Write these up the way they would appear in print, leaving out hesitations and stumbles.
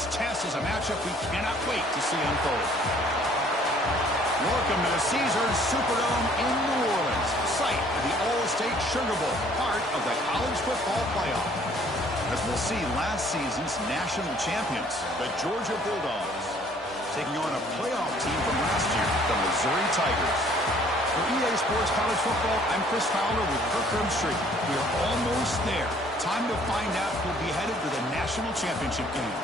This test is a matchup we cannot wait to see unfold. Welcome to the Caesars Superdome in New Orleans, site of the All-State Sugar Bowl, part of the college football playoff. As we'll see, last season's national champions, the Georgia Bulldogs, taking on a playoff team from last year, the Missouri Tigers. For EA Sports College Football, I'm Chris Fowler with Kirk Herbstreit. We are almost there. Time to find out who'll be headed to the national championship game.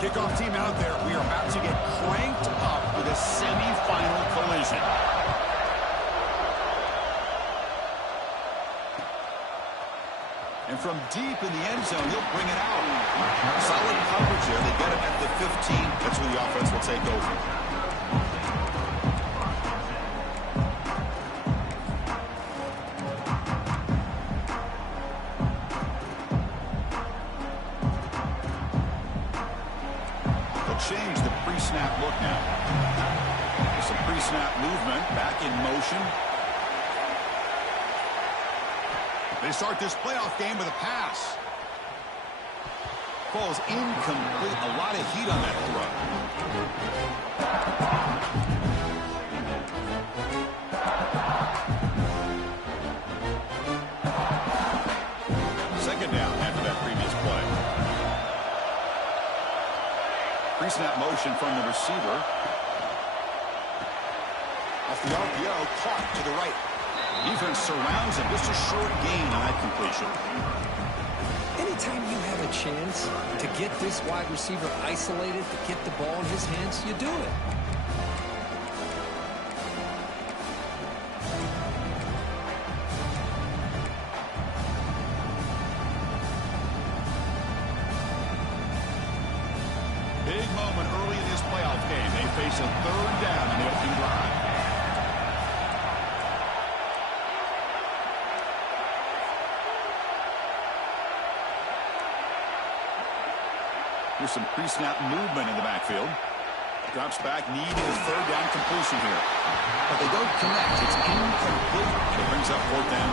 Kickoff team out there. We are about to get cranked up with a semifinal collision. And from deep in the end zone, he'll bring it out. Solid coverage there. They get him at the 15. That's where the offense will take over. Change the pre-snap look now. Some pre-snap movement, back in motion. They start this playoff game with a pass. Falls incomplete. A lot of heat on that throw. Second down after that previous play. Pre-snap motion from the receiver. Off the RPO, caught to the right. Defense surrounds him. Just a short gain on that completion. Anytime you have a chance to get this wide receiver isolated, to get the ball in his hands, you do it. Big moment early in this playoff game. They face a third down in the opening drive. Here's some pre-snap movement in the backfield. Drops back, needing a third down completion here. But they don't connect. It's incomplete. And it brings up fourth down.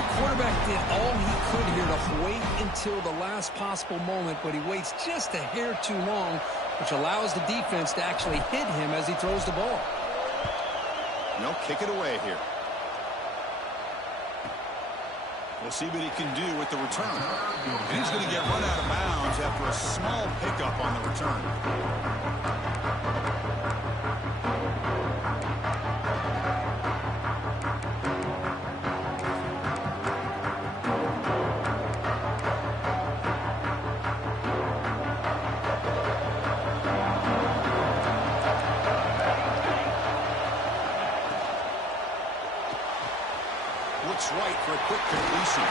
The quarterback did all he could here to wait until the last possible moment, but he waits just a hair too long, which allows the defense to actually hit him as he throws the ball. They'll kick it away here. We'll see what he can do with the return. And he's going to get run out of bounds after a small pickup on the return. Looks right for a quick completion.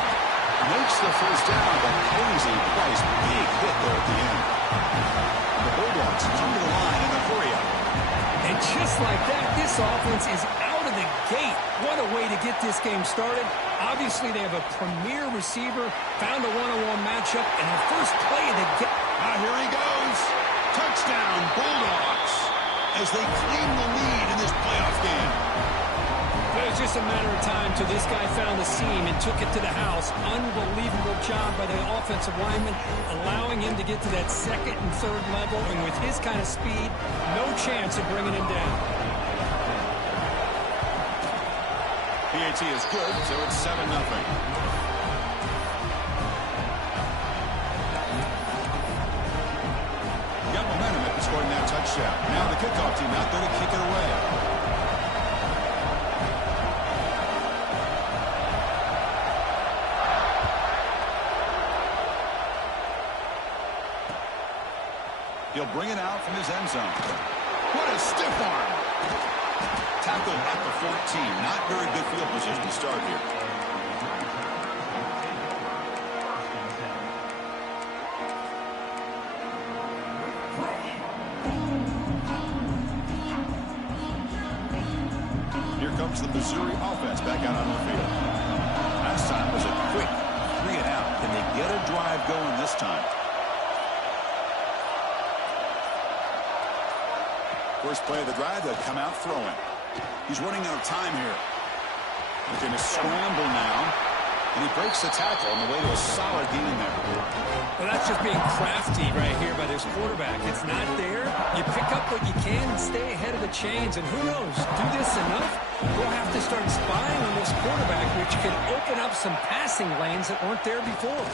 Makes the first down, but pays a price. Big hit there at the end. The Bulldogs come to the line in the hurry up. And just like that, this offense is out of the gate. What a way to get this game started. Obviously, they have a premier receiver, found a one-on-one matchup, and the first play of the game. Here he goes. Touchdown, Bulldogs, as they claim the lead in this playoff game. It was just a matter of time till this guy found the seam and took it to the house. Unbelievable job by the offensive lineman, allowing him to get to that second and third level. And with his kind of speed, no chance of bringing him down. PAT is good, so it's 7-0. Got momentum after scoring that touchdown. Now the kickoff team out there to kick it away. He'll bring it out from his end zone. What a stiff arm. Tackled at the 14. Not very good field position to start here. comes the Missouri offense back out on the field. Last time was a quick 3 and out. Can they get a drive going this time? First play of the drive, they'll come out throwing. He's running out of time here. He's going to scramble now. And he breaks the tackle on the way to a solid gain there. Well, that's just being crafty right here by this quarterback. It's not there. You pick up what you can and stay ahead of the chains. And who knows, do this enough, we'll have to start spying on this quarterback, which can open up some passing lanes that weren't there before.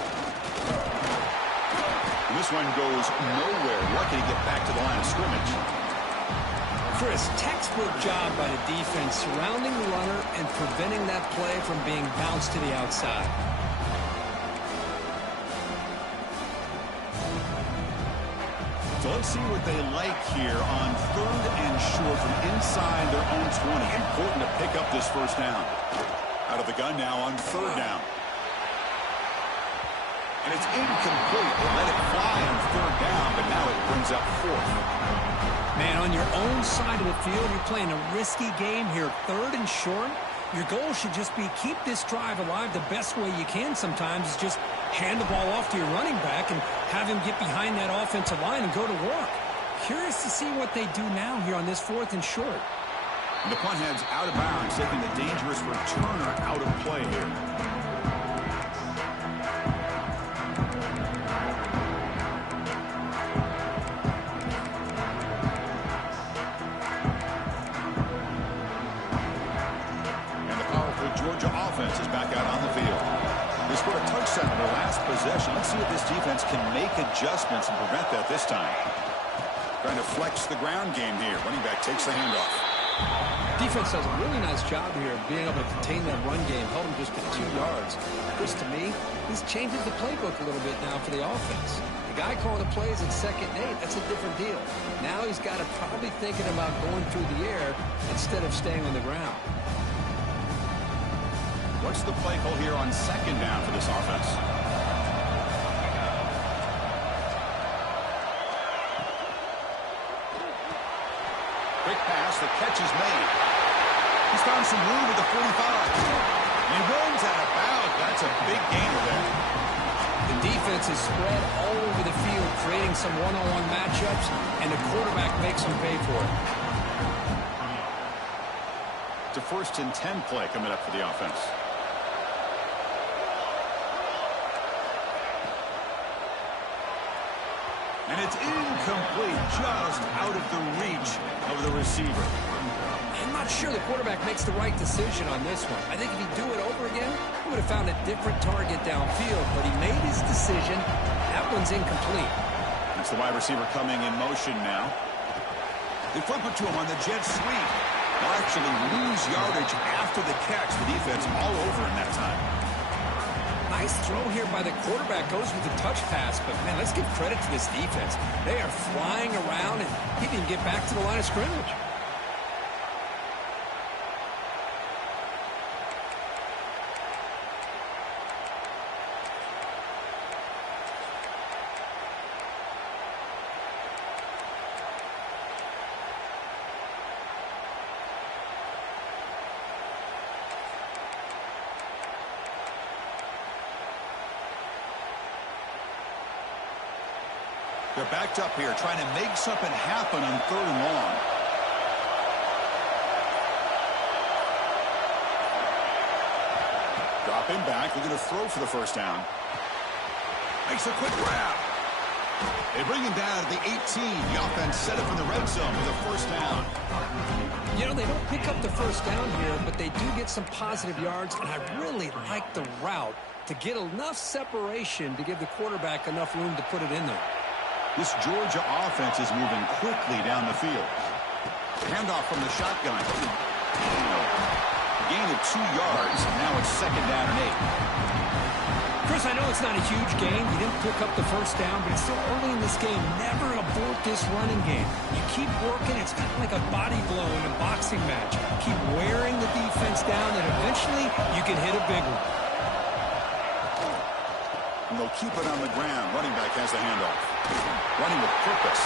And this one goes nowhere. Lucky to get back to the line of scrimmage. Chris, textbook job by the defense surrounding the runner and preventing that play from being bounced to the outside. So let's see what they like here on 3rd and short from inside their own 20. Important to pick up this first down. Out of the gun now on 3rd down. And it's incomplete. They let it fly on 3rd down, but now it brings up 4th. Man, on your own side of the field, you're playing a risky game here. 3rd and short. Your goal should just be keep this drive alive the best way you can sometimes is just hand the ball off to your running back and have him get behind that offensive line and go to work. Curious to see what they do now here on this 4th and short. And the punt heads out of bounds, taking the dangerous returner out of play here. Georgia offense is back out on the field. They scored a touchdown in their last possession. Let's see if this defense can make adjustments and prevent that this time. Trying to flex the ground game here. Running back takes the handoff. Defense does a really nice job here of being able to contain that run game, held them just to 2 yards. Chris, to me, this changes the playbook a little bit now for the offense. The guy calling the plays at 2nd and 8, that's a different deal. Now he's got to probably thinking about going through the air instead of staying on the ground. What's the play call here on 2nd down for this offense? Quick pass, the catch is made. He's found some room at the 45. He runs out of bounds. That's a big gainer there. The defense is spread all over the field, creating some one-on-one matchups, and the quarterback makes them pay for it. It's a 1st and 10 play coming up for the offense. And it's incomplete, just out of the reach of the receiver. I'm not sure the quarterback makes the right decision on this one. I think if he'd do it over again, he would have found a different target downfield, but he made his decision. That one's incomplete. That's the wide receiver coming in motion now. They flip it to him on the jet sweep. They'll actually lose yardage after the catch. The defense all over in that time. Nice throw here by the quarterback. Goes with the touch pass, but man, let's give credit to this defense. They are flying around, and he didn't get back to the line of scrimmage. They're backed up here, trying to make something happen on 3rd and long. Dropping back, looking to throw for the first down. Makes a quick grab. They bring him down to the 18. The offense set up in the red zone with a first down. You know, they don't pick up the first down here, but they do get some positive yards, and I really like the route to get enough separation to give the quarterback enough room to put it in there. This Georgia offense is moving quickly down the field. Handoff from the shotgun. Gain of 2 yards. Now it's 2nd down and 8. Chris, I know it's not a huge gain. You didn't pick up the first down, but it's still early in this game. Never abort this running game. You keep working. It's kind of like a body blow in a boxing match. Keep wearing the defense down, and eventually you can hit a big one. And they'll keep it on the ground. Running back has the handoff. Running with purpose.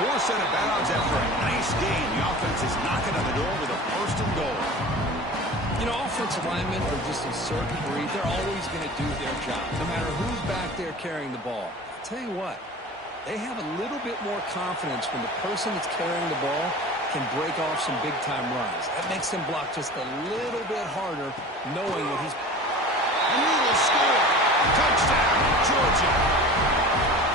4 set of bounds after a nice gain. The offense is knocking on the door with a 1st and goal. You know, offensive linemen are just a certain breed. They're always going to do their job, no matter who's back there carrying the ball. I'll tell you what, they have a little bit more confidence when the person that's carrying the ball can break off some big-time runs. That makes them block just a little bit harder, knowing that he's... And he will score. Touchdown, Georgia.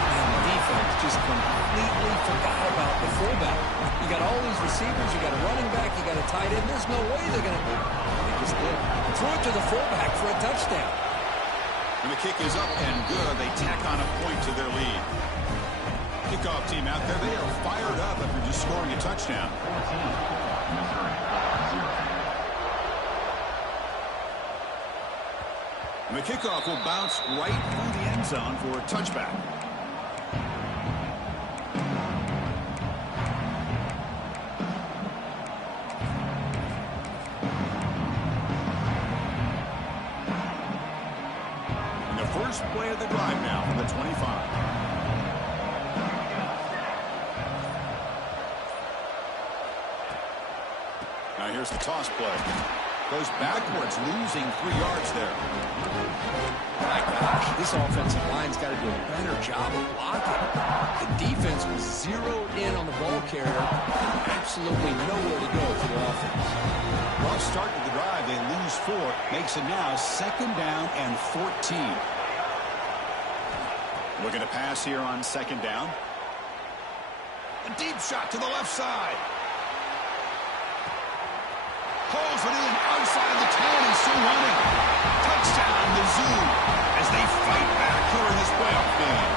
And the defense just completely forgot about the fullback. You got all these receivers, you got a running back, you got a tight end. There's no way they're going to... They just did. Threw it to the fullback for a touchdown. And the kick is up and good. They tack on a point to their lead. Kickoff team out there, they are fired up after just scoring a touchdown. And the kickoff will bounce right through the end zone for a touchback. And the first play of the drive now from the 25. Now here's the toss play. Goes backwards, losing 3 yards there. My gosh, this offensive line's got to do a better job of blocking. The defense was zeroed in on the ball carrier. Absolutely nowhere to go for the offense. Rough start to the drive. They lose 4. Makes it now 2nd down and 14. Looking to pass here on 2nd down. A deep shot to the left side. Pulls it in outside the 10 and still running. Touchdown, Mizzou, as they fight back here in this playoff game.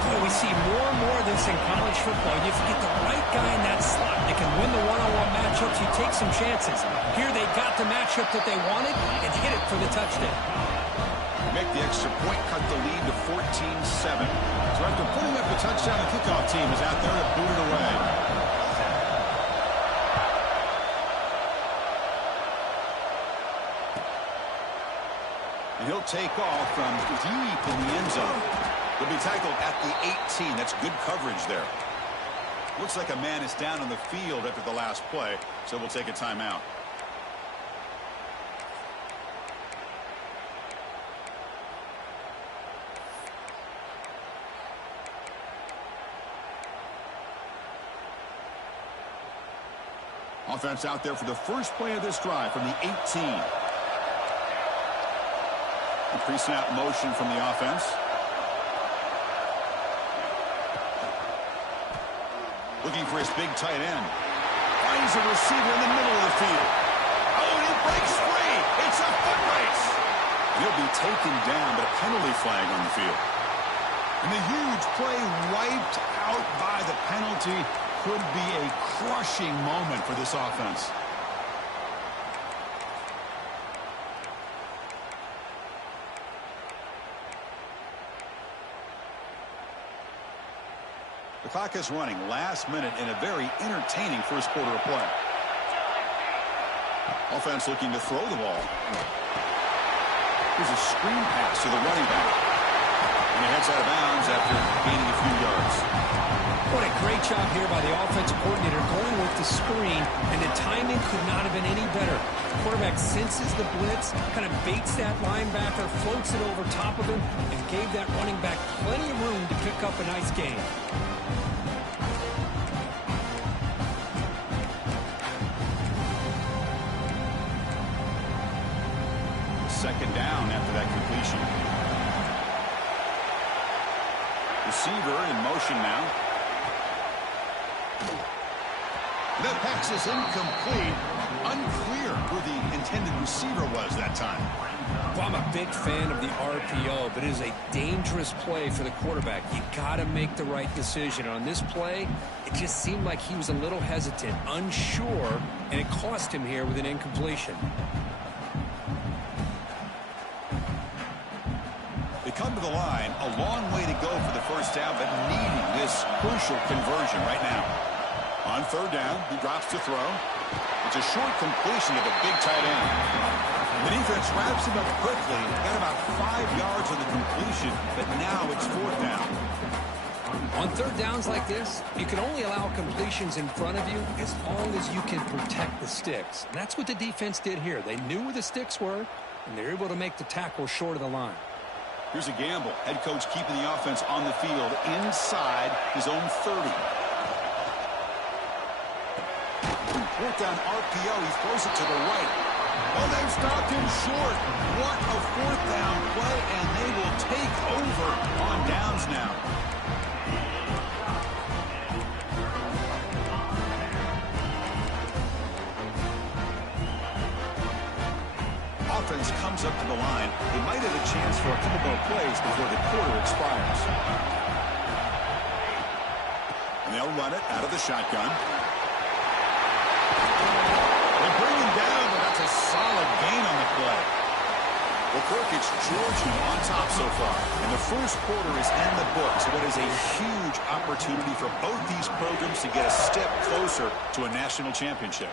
Boy, we see more and more of this in college football. If you get the right guy in that slot, they can win the one-on-one matchups. You take some chances. Here they got the matchup that they wanted and hit it for the touchdown. Make the extra point, cut the lead to 14-7. So after putting up the touchdown, the kickoff team is out there to boot it away. And he'll take off from deep in the end zone. He'll be tackled at the 18. That's good coverage there. Looks like a man is down on the field after the last play, so we'll take a timeout. Offense out there for the first play of this drive from the 18. A pre-snap motion from the offense. Looking for his big tight end. Finds a receiver in the middle of the field. Oh, and he breaks free. It's a foot race. He'll be taken down, but a penalty flag on the field. And the huge play wiped out by the penalty could be a crushing moment for this offense. The clock is running last minute in a very entertaining first quarter of play. Offense looking to throw the ball. Here's a screen pass to the running back. And he heads out of bounds after gaining a few yards. What a great job here by the offensive coordinator going with the screen, and the timing could not have been any better. The quarterback senses the blitz, kind of baits that linebacker, floats it over top of him, and gave that running back plenty of room to pick up a nice gain. Second down after that completion. Receiver in motion now. That pass is incomplete. Unclear who the intended receiver was that time. Well, I'm a big fan of the RPO, but it is a dangerous play for the quarterback. You got to make the right decision. On this play, it just seemed like he was a little hesitant, unsure, and it cost him here with an incompletion. They come to the line, a long way to go for the first down, but needing this crucial conversion right now. On third down, he drops to throw. It's a short completion to the big tight end. The defense wraps him up quickly. Got about 5 yards on the completion, but now it's fourth down. On third downs like this, you can only allow completions in front of you as long as you can protect the sticks. And that's what the defense did here. They knew where the sticks were, and they're able to make the tackle short of the line. Here's a gamble. Head coach keeping the offense on the field inside his own 30. Fourth down RPO. He throws it to the right. Oh, they've stopped him short. What a fourth down play, and they will take over on downs now. Offense comes up to the line. They might have a chance for a couple more plays before the quarter expires. And they'll run it out of the shotgun. They bring him down, but that's a solid gain on the play. Well, Kirk, it's Georgia on top so far. And the first quarter is in the books. What is a huge opportunity for both these programs to get a step closer to a national championship.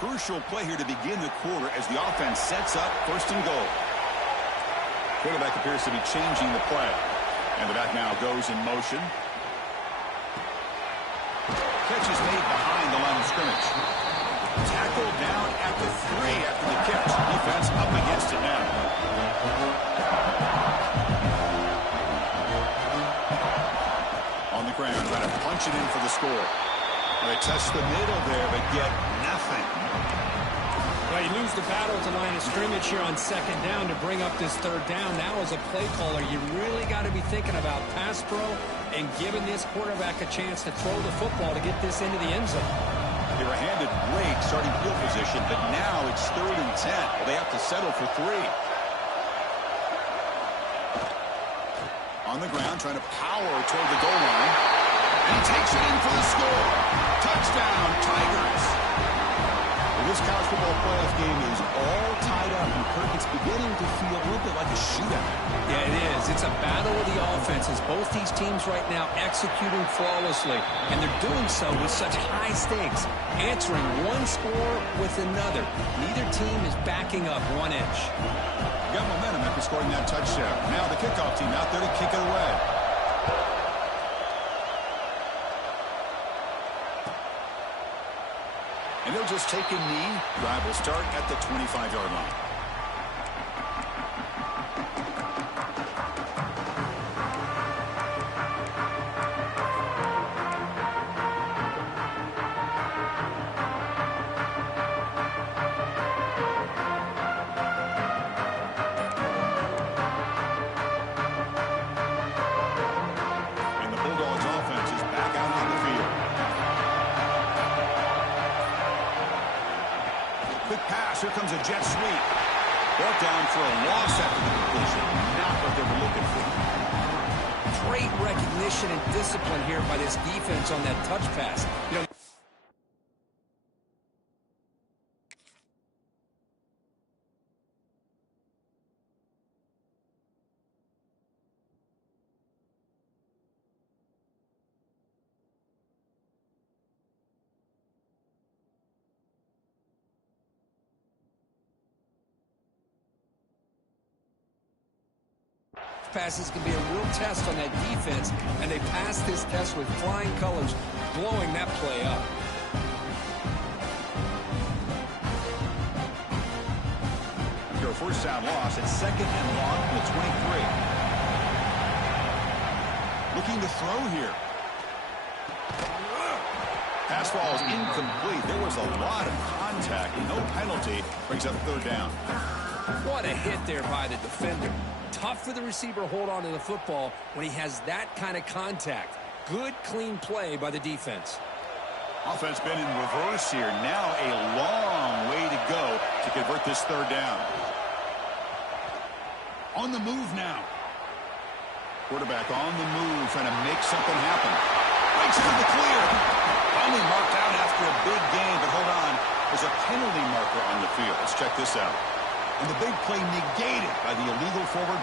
Crucial play here to begin the quarter as the offense sets up first and goal. Quarterback appears to be changing the play. And the back now goes in motion. Catch is made behind the line of scrimmage. Tackled down at the 3 after the catch. Defense up against it now. On the ground, trying to punch it in for the score. They test the middle there, but get nothing. Well, you lose the battle at the line of scrimmage here on second down to bring up this third down. Now, as a play caller, you really got to be thinking about pass pro and giving this quarterback a chance to throw the football to get this into the end zone. They were handed great starting field position, but now it's 3rd and 10. Well, they have to settle for 3. On the ground, trying to power toward the goal line. And he takes it in for the score. Touchdown, Tigers. Well, this college football playoff game is all tied up, and Kirk, it's beginning to feel a little bit like a shootout. Yeah, it is. It's a battle of the offenses. Both these teams right now executing flawlessly, and they're doing so with such high stakes, answering one score with another. Neither team is backing up 1 inch. Got momentum after scoring that touchdown. Now the kickoff team out there to kick it away. And they'll just take a knee. Drive will start at the 25-yard line. And the Bulldogs offense is back out on the field. Quick pass. Here comes a jet sweep. Brought down for a loss after the completion. Not what they were looking for. Great recognition and discipline here by this defense on that touch pass. You know, passes can be a real test on that defense, and they passed this test with flying colors, blowing that play up. After a first down loss, it's 2nd and long from the 23. Looking to throw here. Pass ball is incomplete. There was a lot of contact. No penalty. Brings up 3rd down. What a hit there by the defender. Tough for the receiver to hold on to the football when he has that kind of contact. Good, clean play by the defense. Offense been in reverse here. Now a long way to go to convert this 3rd down. On the move now. Quarterback on the move, trying to make something happen. Breaks into the clear. Finally marked out after a big gain, but hold on. There's a penalty marker on the field. Let's check this out. And the big play negated by the illegal forward.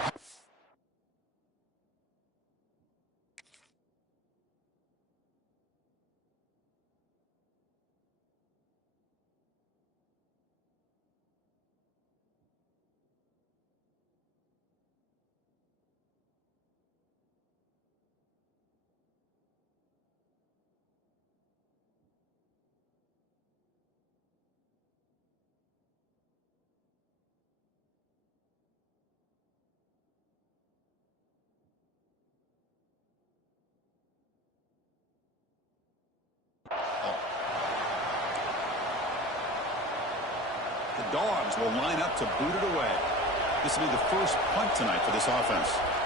Dogs will line up to boot it away. This will be the first punt tonight for this offense.